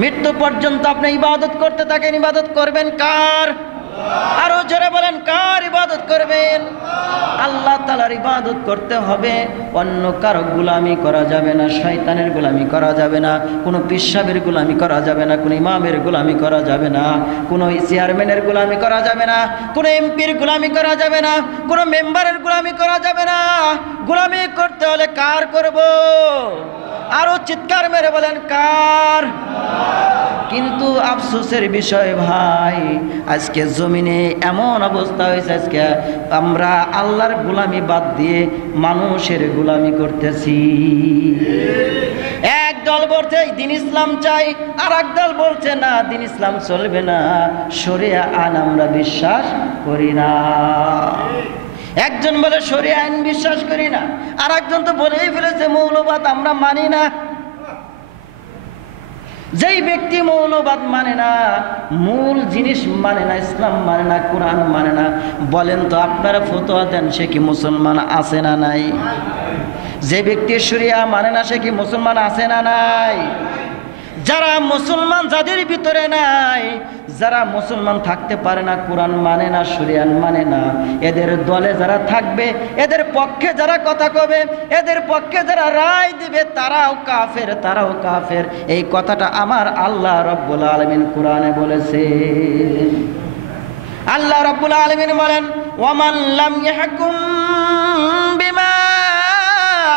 মৃত্যু পর্যন্ত আপনি ইবাদত করতে থাকেন। ইবাদত করবেন কার? আরো জোরে বলেন, কার ইবাদত করবেন? আল্লাহ তাআলার ইবাদত করতে হবে। অন্য কারো গোলামি করা যাবে না, শয়তানের গোলামি করা যাবে না, কোনো পিসাবের গোলামি করা যাবে না, কোনো ইমামের গোলামি করা যাবে না, কোনো চেয়ারম্যানের গোলামি করা যাবে না, কোনো এমপির গোলামি করা যাবে না, কোনো মেম্বারের গোলামি করা যাবে না। গোলামি করতে হলে কার করব? আরো চিৎকার মেরে বলেন, কার? কিন্তু আফসোসের বিষয় ভাই, আজকে জমিনে এমন অবস্থা হয়েছে, আজকে আমরা আল্লাহর গোলামি বাদ দিয়ে মানুষের গোলামি করতেছি। এক দল বলছে দিন ইসলাম চাই, আর এক দল বলছে না, দিন ইসলাম চলবে না, শরিয়া আইন আমরা বিশ্বাস করি না। একজন বলে শরিয়া আইন বিশ্বাস করি না, আর একজন তো বলেই ফেলেছে মৌলবাদ আমরা মানি না। যেই ব্যক্তি মৌলবাদ মানে না, মূল জিনিস মানে না, ইসলাম মানে না, কোরআন মানে না, বলেন তো আপনারা ফতোয়া দেন, সে কি মুসলমান আছে না নাই? যে ব্যক্তি শরিয়া মানে না, সে কি মুসলমান আছে না নাই? যারা মুসলমান যাদের ভিতরে নাই, যারা মুসলমান থাকতে পারে না, কোরআন মানে না, শরিয়া মানে না, এদের দলে যারা থাকবে, এদের পক্ষে যারা কথা কবে, এদের পক্ষে যারা রায় দিবে, তারাও কাফের, তারাও কাফের। এই কথাটা আমার আল্লাহ রাব্বুল আলামিন কোরআনে বলেছে। আল্লাহ রাব্বুল আলামিন বলেন, ওয়ামান লাম ইয়াহকুম বিমা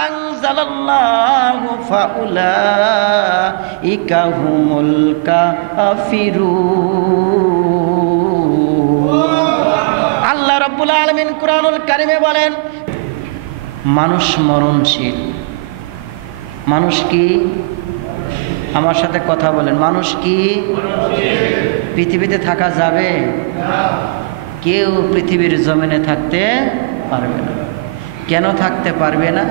আনজালাল্লাহু ফাউলাইকা হুমুল কাফিরুন। আল্লাহ রাব্বুল আলামিন কুরআনুল কারীমে বলেন, মানুষ মরণশীল। মানুষ কি? আমার সাথে কথা বলেন, মানুষ কি? পৃথিবীতে থাকা যাবে? কেউ পৃথিবীর জমিনে থাকতে পারবে না। কেন থাকতে পারবে না?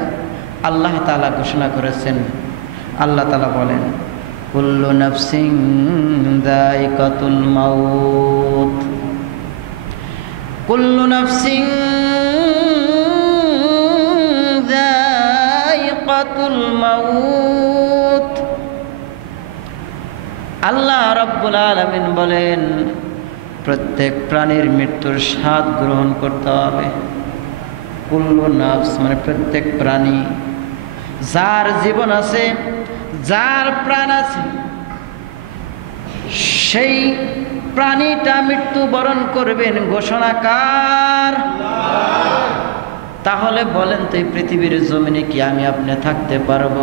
আল্লাহ তাআলা ঘোষণা করেছেন। আল্লাহ তাআলা বলেন, কুল্লু নাফসিন যায়িকাতুল মাউত, কুল্লু নাফসিন যায়িকাতুল মাউত। আল্লাহ রাব্বুল আলামিন বলেন, প্রত্যেক প্রাণীর মৃত্যুর স্বাদ গ্রহণ করতে হবে। কুল্লু নাফস মানে প্রত্যেক প্রাণী, যার জীবন আছে, যার প্রাণ আছে, সেই প্রাণীটা মৃত্যুবরণ করবেন। ঘোষণা কার? তাহলে বলেন তো, এই পৃথিবীর জমিনে কি আমি আপনি থাকতে পারবো?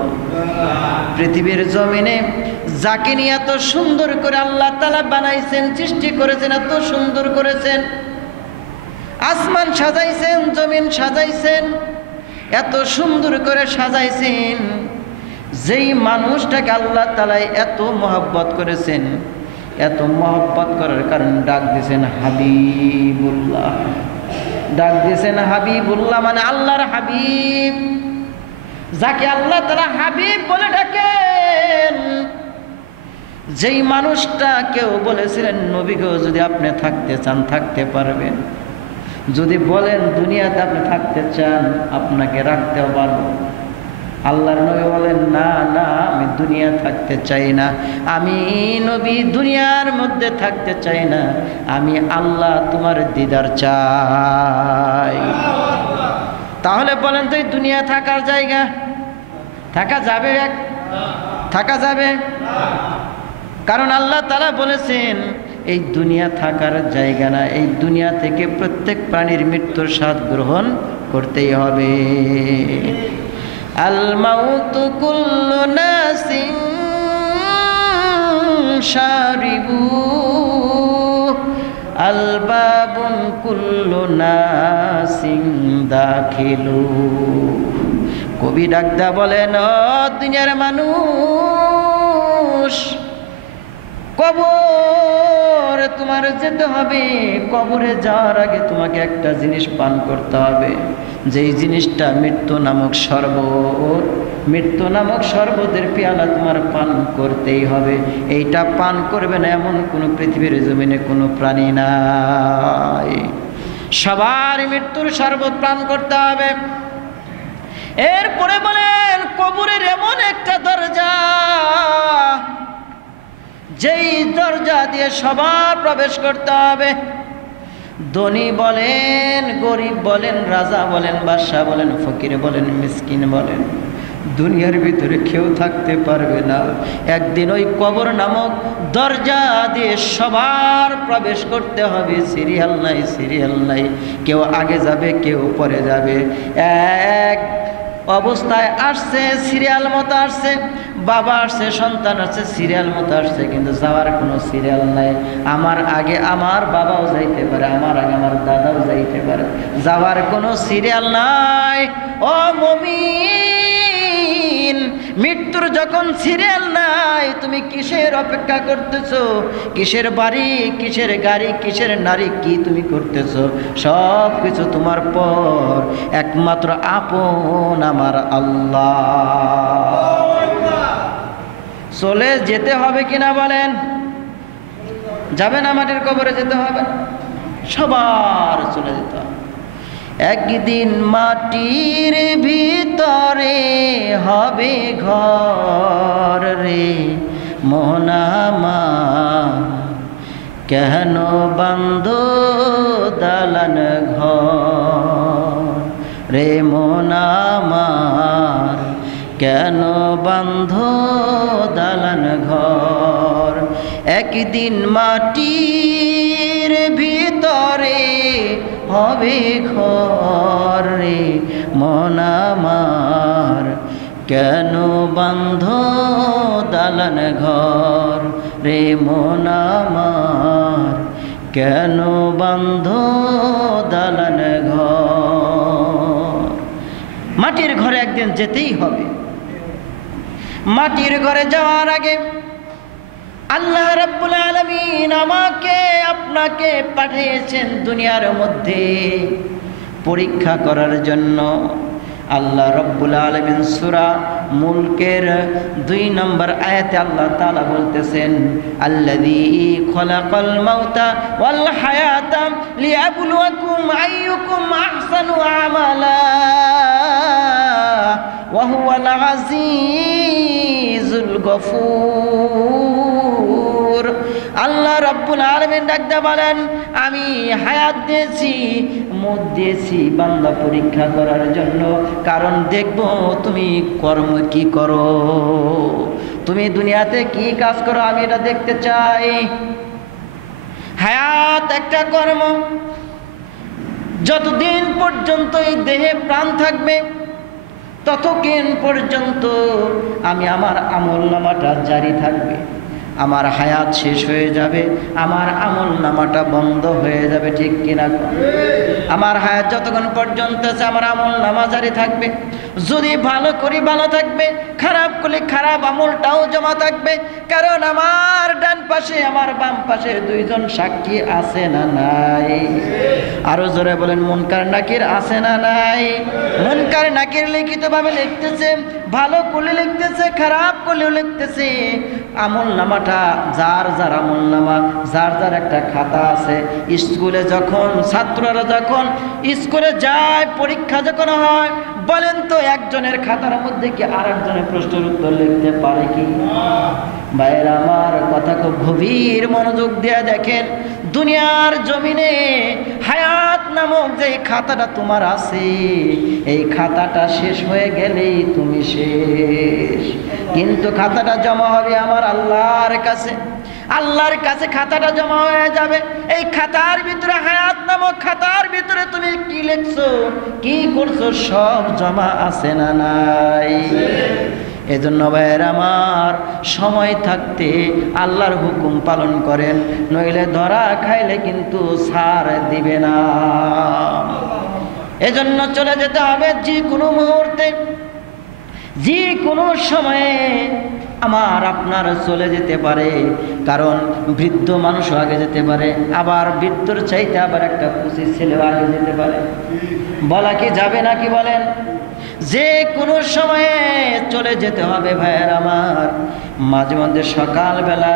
পৃথিবীর জমিনে যাকে নিয়ে এত সুন্দর করে আল্লাহ তাআলা বানাইছেন, সৃষ্টি করেছেন, এত সুন্দর করেছেন, আসমান সাজাইছেন, জমিন সাজাইছেন, এত সুন্দর করে সাজাইছেন, যেই মানুষটাকে আল্লাহ তাআলা এত মহব্বত করেছেন, এত মহব্বত করার কারণে ডাক দিয়েছেন হাবিবুল্লাহ। ডাক দিয়েছেন হাবিবুল্লাহ মানে আল্লাহর হাবিব। যাকে আল্লাহ তাআলা হাবিব বলে ডাকেন, যেই মানুষটা কেউ বলেছিলেন নবীকেও যদি আপনি থাকতে চান থাকতে পারবেন, যদি বলেন দুনিয়াতে আপনি থাকতে চান আপনাকে রাখতেও পারবো, আল্লাহর নবী বলেন না না, আমি দুনিয়া থাকতে চাই না, আমি নবী দুনিয়ার মধ্যে থাকতে চাই না, আমি আল্লাহ তোমার দিদার চাই। তাহলে বলেন তো, এই দুনিয়া থাকার জায়গা? থাকা যাবে? থাকা যাবে? কারণ আল্লাহ তাআলা বলেছেন এই দুনিয়া থাকার জায়গা না, এই দুনিয়া থেকে প্রত্যেক প্রাণীর মৃত্যুর স্বাদ গ্রহণ করতেই হবে। আল মাউতু কুল্লু নাসিন শারিবু, আল বাবুন কুল্লু নাসিন দাখিলু। কবি ডাকদা বলেন, ও দুনিয়ার মানুষ, কবর তোমার যেতে হবে। কবরে যাওয়ার আগে তোমাকে একটা জিনিস পান করতে হবে, যেই জিনিসটা মৃত্যু নামক শরবত। মৃত্যু নামক শরবতের পেয়ালা তোমার পান করতেই হবে। এইটা পান করবে না এমন কোনো পৃথিবীর জমিনে কোনো প্রাণী নাই। সবার মৃত্যুর শরবত পান করতে হবে। এরপরে বলেন, কবরের এমন একটা দরজা, যেই দরজা দিয়ে সবার প্রবেশ করতে হবে। ধনী বলেন, গরিব বলেন, রাজা বলেন, বাদশা বলেন, ফকির বলেন, মিসকিন বলেন, দুনিয়ার ভিতরে কেউ থাকতে পারবে না। একদিন ওই কবর নামক দরজা দিয়ে সবার প্রবেশ করতে হবে। সিরিয়াল নাই, সিরিয়াল নাই, কেউ আগে যাবে, কেউ পরে যাবে। এক অবস্থায় আসছে, সিরিয়াল মতো আসছে, বাবা আসছে, সন্তান আসছে, সিরিয়াল মতো আসছে, কিন্তু যাওয়ার কোনো সিরিয়াল নাই। আমার আগে আমার বাবাও যাইতে পারে, আমার আগে আমার দাদাও যাইতে পারে, যাওয়ার কোনো সিরিয়াল নাই। ও মুমিন, মৃত্যুর যখন সিরিয়াল নাই, তুমি কিসের অপেক্ষা করতেছো? কিসের বাড়ি, কিসের গাড়ি, কিসের নারী, কি তুমি করতেছো? সব কিছু তোমার পর, একমাত্র আপন আমার আল্লাহ। চলে যেতে হবে কিনা বলেন? যাবে না? মাটির কবরে যেতে হবে, সবার চলে যেতে হবে। একদিন মাটির ভিতরে হবে ঘর রে মোহনামা, কেন বান্ধ দালান ঘর রে মোহনামার, কেন বান্ধ দালান ঘর। একদিন মাটির ভিতরে হবে ঘর রে মন আমার, কেন বান্ধ দালান ঘর রে মন আমার, কেন বান্ধ দালান ঘর। মাটির ঘরে একদিন যেতেই হবে। মাটির ঘরে যাওয়ার আগে আল্লাহ রাব্বুল আলামিন আমাকে আপনাকে পাঠিয়েছেন দুনিয়ার মধ্যে পরীক্ষা করার জন্য। আল্লাহ রাব্বুল আলামিন সূরা মুলকের ২ নম্বর আয়াতে আল্লাহ তাআলা বলতেছেন, আল্লাযী খলাকাল মাউতা ওয়াল হায়াতা লিয়াবলুয়াকুম আইয়ুকুম আহসানু আমালা ওয়া হুয়াল আজিজুল গফুর। আল্লাহ রাব্বুল আলামিন ডাকতে বলেন, আমি হায়াত দিয়েছি, মত দিয়েছি বান্দা পরীক্ষা করার জন্য। কারণ দেখব তুমি কর্ম কি করো, তুমি দুনিয়াতে কি কাজ করো, আমি এটা দেখতে চাই। হায়াত একটা কর্ম, যতদিন পর্যন্ত এই দেহে প্রাণ থাকবে ততদিন পর্যন্ত আমি আমার আমল নামাটা জারি থাকবে। আমার হায়াত শেষ হয়ে যাবে, আমার আমল নামাটা বন্ধ হয়ে যাবে, ঠিক কিনা? আমার হায়াত যতক্ষণ পর্যন্ত আছে আমার আমল নামা জারি থাকবে। যদি ভালো করি ভালো থাকবে, খারাপ করলে খারাপ আমলটাও জমা থাকবে। কারণ আমার ডান পাশে আমার বাম পাশে দুইজন সাক্ষী আছে না নাই? আরো জোরে বলেন, মুনকার নাকির আছে না নাই? মুনকার নাকির লিখিতভাবে লিখতেছে, ভালো করলে লিখতেছে, খারাপ করলেও লিখতেছে। আমল নামাটা যার যার আমল নামা, যার যার একটা খাতা আছে। স্কুলে যখন ছাত্ররা যখন স্কুলে যায়, পরীক্ষা যখন হয়, বলেন তো একজনের খাতার মধ্যে কি আর একজনের প্রশ্নের উত্তর লিখতে পারে কি? ভাইয়েরা আমার, কথা খুব গভীর মনোযোগ দিয়ে দেখেন। দুনিয়ার জমিনে হায়াত নামক যে খাতাটা তোমার আছে, এই খাতাটা শেষ হয়ে গেলেই তুমি শেষ। কিন্তু খাতাটা জমা হবে আমার আল্লাহর কাছে। আল্লাহর কাছে খাতাটা জমা হয়ে যাবে। এই খাতার ভিতরে, হায়াত নামক খাতার ভিতরে তুমি কি লিখছো, কি করছো, সব জমা আছে না নাই? এজন্য ভাইয়ের আমার, সময় থাকতে আল্লাহর হুকুম পালন করেন, নইলে ধরা খাইলে কিন্তু ছাড় দিবে না। এজন্য চলে যেতে হবে যে কোনো মুহূর্তে, যে কোনো সময়ে আমার আপনার চলে যেতে পারে। কারণ বৃদ্ধ মানুষও আগে যেতে পারে, আবার বৃদ্ধর চাইতে আবার একটা 25 ছেলেও আগে যেতে পারে। বলা কি যাবে নাকি বলেন? যে কোনো সময়ে চলে যেতে হবে ভাইয়ের আমার। মাঝে মধ্যে সকালবেলা,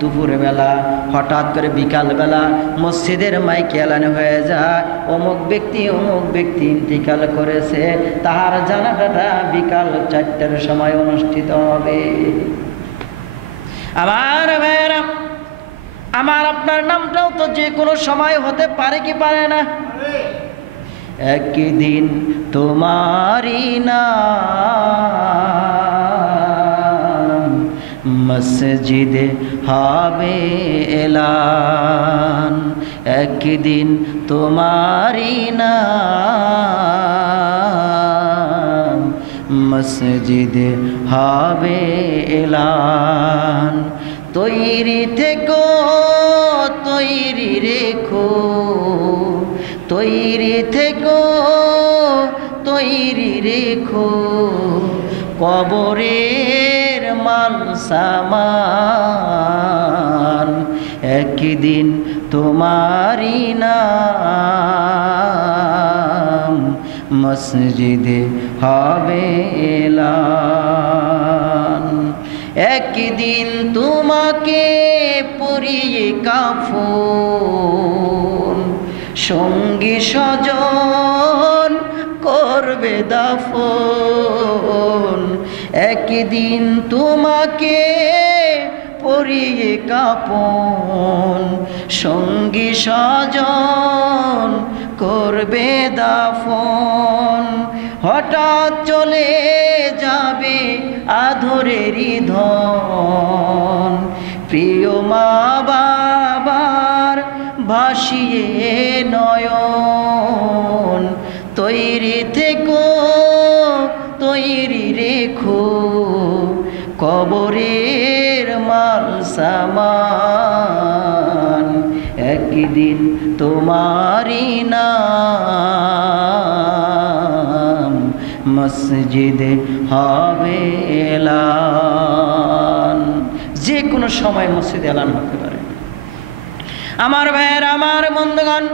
দুপুরবেলা, হঠাৎ করে বিকালবেলা মসজিদের মাইকে এলান হয়ে যায়, অমুক ব্যক্তি ইন্তিকাল করেছে, তাহার জানাজাটা বিকাল 4টার সময় অনুষ্ঠিত হবে। আমার ভাইয়েরা, আমার আপনার নামটাও তো যে কোনো সময় হতে পারে কি পারে না? একদিন তোমারি নাম মসজিদে হবে এলান, একদিন তোমারি নাম মসজিদে হবে এলান। তৈরি থেকো, তৈরি রেখো, তৈরি থেকো, তৈরি রেখো, কবরের মাল সামান, একদিন তোমারি নাম মসজিদে হবে এলান। একদিন তোমাকে পরিয়ে কাফন, সঙ্গী স্বজন করবে দাফন, একদিন তোমাকে পরিয়ে কাফন, সঙ্গী স্বজন করবে দাফন। হঠাৎ চলে যাবে আদরেরই ধন, প্রিয় মা বাবার ভাসিয়ে নয়ন। তৈরি থেকো, তৈরি রেখো, কবরের মাল সামান, একদিন তোমারি নাম মসজিদে হবে এলান। যে কোনো সময় মসজিদে এলান হতে পারে। আমার ভাইয়েরা, আমার বন্ধুগণ,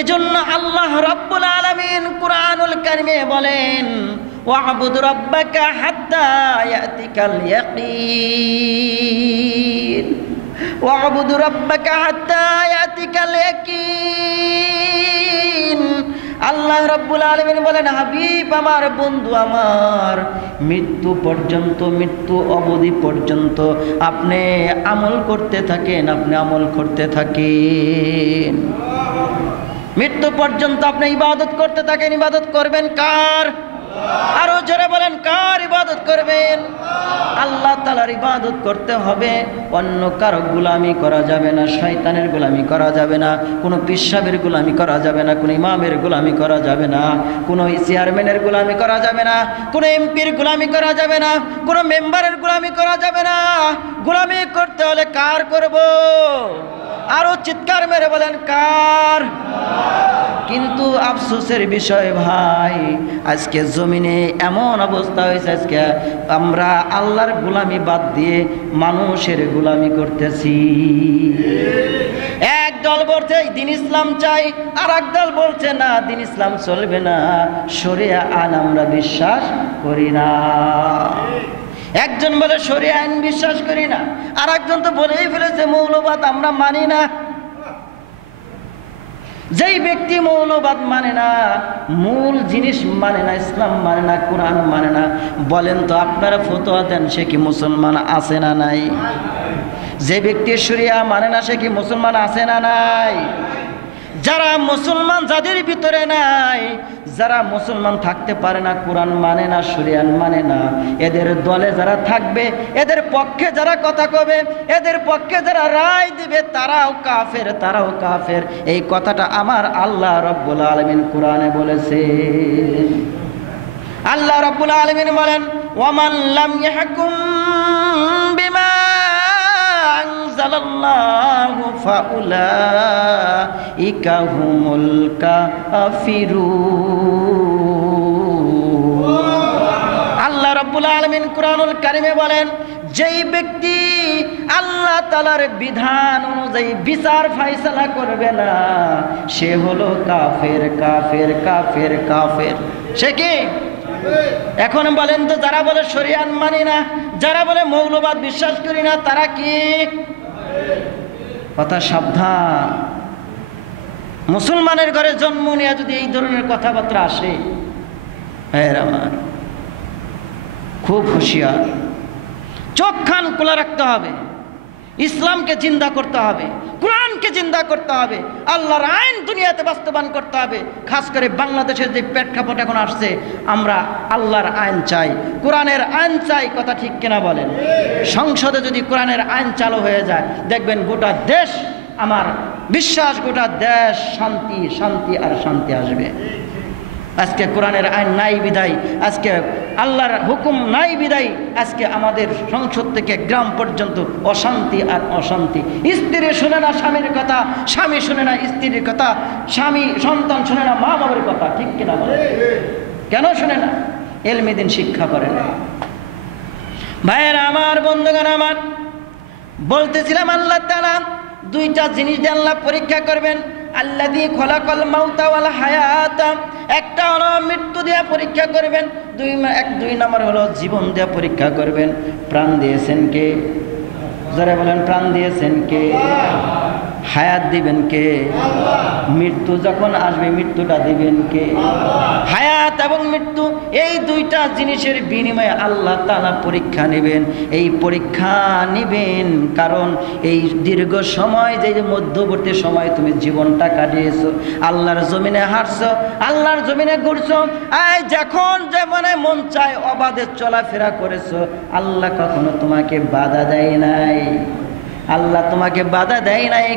এজন্য আল্লাহ রাব্বুল আলামিন কুরআনুল কারীমে বলেন, ওয়া'বুদ রাব্বাকা হাত্তা ইয়াতিকাল ইয়াকিন, ওয়া'বুদ রাব্বাকা হাত্তা ইয়াতিকাল ইয়াকিন। আল্লাহ রাব্বুল আলামিন বলেন, হাবিব আমার, বন্ধু আমার, মৃত্যু পর্যন্ত, মৃত্যু অবধি পর্যন্ত আপনি আমল করতে থাকেন, আপনি আমল করতে থাকেন। মৃত্যু পর্যন্ত আপনি ইবাদত করতে থাকেন। ইবাদত করবেন কার? আরো জোরে বলেন, কার ইবাদত করবেন? আল্লাহ তাআলার ইবাদত করতে হবে। অন্য কারো গোলামি করা যাবে না, শয়তানের গোলামি করা যাবে না, কোনো পিসাবের গোলামি করা যাবে না, কোনো ইমামের গোলামি করা যাবে না, কোনো চেয়ারম্যানের গোলামি করা যাবে না, কোনো এমপির গোলামি করা যাবে না, কোনো মেম্বারের গোলামি করা যাবে না। গোলামি করতে হলে কার করব? আরো চিৎকার মেরে বলেন, কার? কিন্তু আফসোসের বিষয় ভাই, আজকে জমিনে এমন অবস্থা হয়েছে, আজকে আমরা আল্লাহর গোলামি বাদ দিয়ে মানুষের গোলামি করতেছি। এক দল বলছে দিন ইসলাম চাই, আর এক দল বলছে না, দিন ইসলাম চলবে না, শরিয়া আইন আমরা বিশ্বাস করি না। একজন বলে শরিয়া আইন বিশ্বাস করি না, আর একজন তো বলেই ফেলেছে মৌলবাদ আমরা মানি না। যেই ব্যক্তি মৌলবাদ মানে না, মূল জিনিস মানে না, ইসলাম মানে না, কোরআন মানে না, বলেন তো আপনারা ফতোয়া দেন, সে কি মুসলমান আছে না নাই? যে ব্যক্তি শরিয়া মানে না, সে কি মুসলমান আছে না নাই? যারা মুসলমান যাদের ভিতরে নাই, যারা মুসলমান থাকতে পারে না, কোরআন মানে না, শরিয়া মানে না, এদের দলে যারা থাকবে, এদের পক্ষে যারা কথা কবে, এদের পক্ষে যারা রায় দিবে, তারাও কাফের, তারাও কাফের। এই কথাটা আমার আল্লাহ রাব্বুল আলামিন কোরআনে বলেছে। আল্লাহ রাব্বুল আলামিন বলেন, ওয়ামান লাম ইয়াহকুম বিমা আনজালাল্লাহু ফাউলাইকা হুমুল কাফিরুন। আল্লাহ রাব্বুল আলামিন কুরআনুল কারীমে বলেন, যেই ব্যক্তি আল্লাহ তাআলার বিধান অনুযায়ী বিচার ফয়সালা করবে না, সে হলো কাফের, কাফের, কাফের, কাফের। সে কি? এখন বলেন তো, যারা বলে শরিয়া মানি না, যারা বলে মৌলবাদ বিশ্বাস করি না, তারা কি? কথা সাবধান। মুসলমানের ঘরে জন্ম নিয়ে যদি এই ধরনের কথাবার্তা আসে, ভাইয়ের আমার, খুব হুঁশিয়ার, চোখ কান খোলা রাখতে হবে। ইসলামকে জিন্দা করতে হবে, কোরআনকে জিন্দা করতে হবে, আল্লাহর আইন দুনিয়াতে বাস্তবায়ন করতে হবে। খাস করে বাংলাদেশের যে প্রেক্ষাপট এখন আসছে, আমরা আল্লাহর আইন চাই, কোরআনের আইন চাই। কথা ঠিক কিনা বলেন? সংসদে যদি কোরআনের আইন চালু হয়ে যায়, দেখবেন গোটা দেশ, আমার বিশ্বাস গোটা দেশ শান্তি শান্তি আর শান্তি আসবে। আজকে কোরআনের আইন নাই বিদায়, আজকে আল্লাহর হুকুম নাই বিদায়, আজকে আমাদের সংসদ থেকে গ্রাম পর্যন্ত অশান্তি আর অশান্তি। স্ত্রী শুনে না স্বামীর কথা, স্বামী শুনে না স্ত্রীর কথা, স্বামী সন্তান শুনে না মা বাবার কথা। ঠিক কিনা বলে? কেন শুনে না? ইলমে দ্বীন শিক্ষা করে না। ভাইয়েরা আমার, বন্ধুগণ আমার, বলতেছিলাম আল্লাহ তাআলা দুইটা জিনিস দিয়ে আল্লাহ পরীক্ষা করবেন। আল্লাযী খলাকাল মাউতা ওয়াল হায়াতা, একটা হলো মৃত্যু দিয়ে পরীক্ষা করবেন, দুই নম্বর হলো জীবন দিয়ে পরীক্ষা করবেন। প্রাণ দিয়েছেন কে? যারা বলেন প্রাণ দিয়েছেন কে? হায়াত দিবেন কে? মৃত্যু যখন আসবে মৃত্যুটা দিবেন কে? হায়াত এবং মৃত্যু, এই দুইটা জিনিসের বিনিময়ে আল্লাহ তাআলা পরীক্ষা নেবেন। এই পরীক্ষা নেবেন কারণ এই দীর্ঘ সময়, যে মধ্যবর্তী সময় তুমি জীবনটা কাটিয়েছো, আল্লাহর জমিনে হাঁটছো, আল্লাহর জমিনে ঘুরছো, যখন যেমন মন চায় অবাধে চলাফেরা করেছো, আল্লাহ কখনো তোমাকে বাধা দেয় নাই। আল্লাহ তোমাকে বাধা দেয় নাই,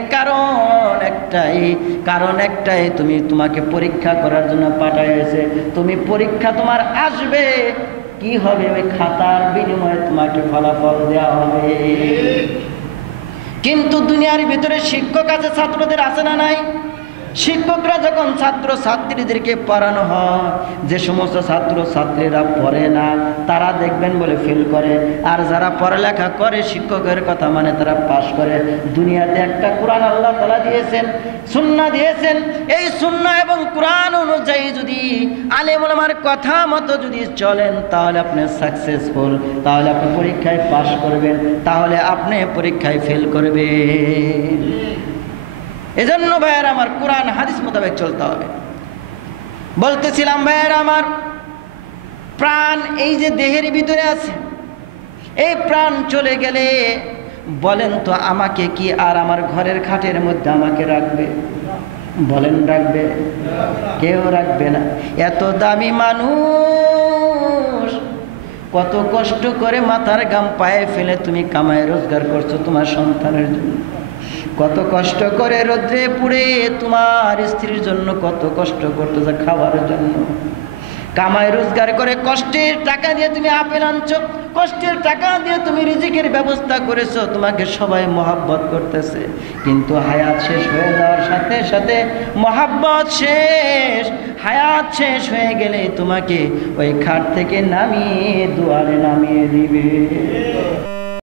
কারণ একটাই, তোমাকে পরীক্ষা করার জন্য পাঠাইছে। তুমি পরীক্ষা তোমার আসবে, কি হবে? ওই খাতার বিনিময়ে তোমাকে ফলাফল দেওয়া হবে। কিন্তু দুনিয়ার ভিতরে শিক্ষক আছে, ছাত্রদের আছে না নাই? শিক্ষকরা যখন ছাত্র ছাত্রীদেরকে পড়ানো হয়, যে সমস্ত ছাত্র ছাত্রীরা পড়ে না তারা দেখবেন বলে ফেল করে, আর যারা পড়ালেখা করে শিক্ষকের কথা মানে তারা পাস করে। দুনিয়াতে একটা কোরআন আল্লাহ তাআলা দিয়েছেন, সুন্নাহ দিয়েছেন। এই সুন্নাহ এবং কোরআন অনুযায়ী যদি আলেম ওলামার কথা মতো যদি চলেন, তাহলে আপনি সাকসেসফুল, তাহলে আপনি পরীক্ষায় পাস করবেন, তাহলে আপনি পরীক্ষায় ফেল করবেন। এজন্য ভাইয়ের আমার, কোরআন হাদিস মোতাবেক চলতে হবে। বলতেছিলাম ভাইয়ের আমার, প্রাণ এই যে দেহের ভিতরে আছে, এই প্রাণ চলে গেলে বলেন তো আমাকে কি আর আমার ঘরের খাটের মধ্যে আমাকে রাখবে? বলেন রাখবে? কেউ রাখবে না। এত দামি মানুষ, কত কষ্ট করে মাথার ঘাম পায়ে ফেলে তুমি কামায় রোজগার করছো তোমার সন্তানের জন্য, কত কষ্ট করে রোদ্রে পুড়ে তোমার স্ত্রীর জন্য কত কষ্ট করতেছে খাওয়ার জন্য, কামাই রোজগার করে কষ্টের টাকা দিয়ে তুমি আপেল আনছো, কষ্টের টাকা দিয়ে তুমি রিজিকের ব্যবস্থা করেছো, তোমাকে সবাই মহাব্বত করতেছে। কিন্তু হায়াত শেষ হয়ে যাওয়ার সাথে সাথে মহাব্বত শেষ, হায়াত শেষ হয়ে গেলে তোমাকে ওই খাট থেকে নামিয়ে দুয়ারে নামিয়ে দিবে।